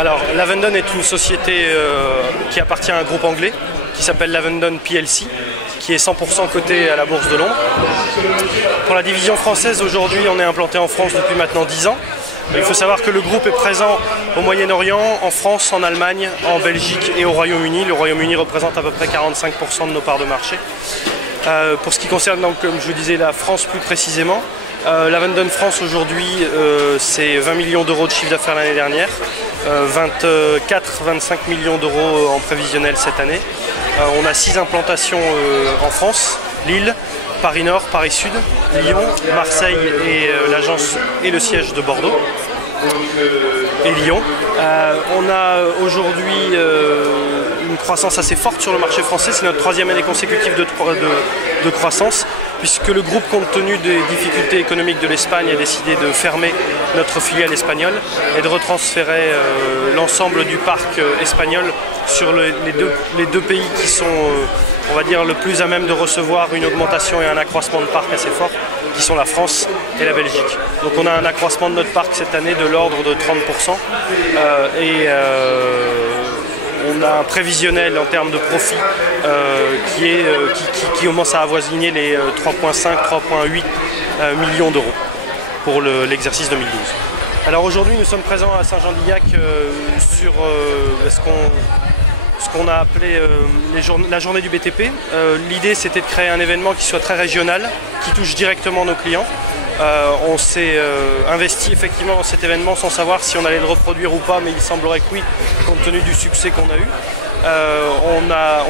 Alors, Lavendon est une société qui appartient à un groupe anglais qui s'appelle Lavendon PLC, qui est 100% coté à la Bourse de Londres. Pour la division française, aujourd'hui, on est implanté en France depuis maintenant 10 ans. Il faut savoir que le groupe est présent au Moyen-Orient, en France, en Allemagne, en Belgique et au Royaume-Uni. Le Royaume-Uni représente à peu près 45% de nos parts de marché. Pour ce qui concerne, donc, comme je vous disais, la France plus précisément, Lavendon France aujourd'hui, c'est 20 millions d'euros de chiffre d'affaires l'année dernière, 24-25 millions d'euros en prévisionnel cette année. On a 6 implantations en France, Lille, Paris Nord, Paris Sud, Lyon, Marseille et l'agence et le siège de Bordeaux et Lyon. On a aujourd'hui une croissance assez forte sur le marché français, c'est notre 3e année consécutive de croissance, puisque le groupe, compte tenu des difficultés économiques de l'Espagne, a décidé de fermer notre filiale espagnole et de retransférer l'ensemble du parc espagnol sur les deux pays qui sont, on va dire, le plus à même de recevoir une augmentation et un accroissement de parc assez fort, qui sont la France et la Belgique. Donc on a un accroissement de notre parc cette année de l'ordre de 30%, on a un prévisionnel en termes de profit qui commence à avoisiner les 3,5-3,8 millions d'euros pour l'exercice 2012. Alors aujourd'hui, nous sommes présents à Saint-Jean-d'Illac sur ce qu'on a appelé la journée du BTP. L'idée, c'était de créer un événement qui soit très régional, qui touche directement nos clients. On s'est investi effectivement dans cet événement sans savoir si on allait le reproduire ou pas, mais il semblerait que oui, compte tenu du succès qu'on a eu.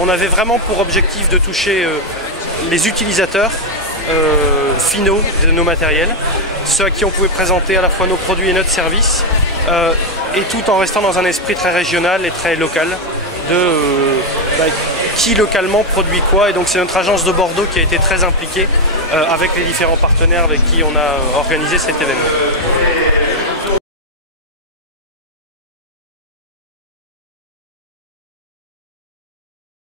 On avait vraiment pour objectif de toucher les utilisateurs finaux de nos matériels, ceux à qui on pouvait présenter à la fois nos produits et notre service, et tout en restant dans un esprit très régional et très local qui localement produit quoi. Et donc c'est notre agence de Bordeaux qui a été très impliquée avec les différents partenaires avec qui on a organisé cet événement.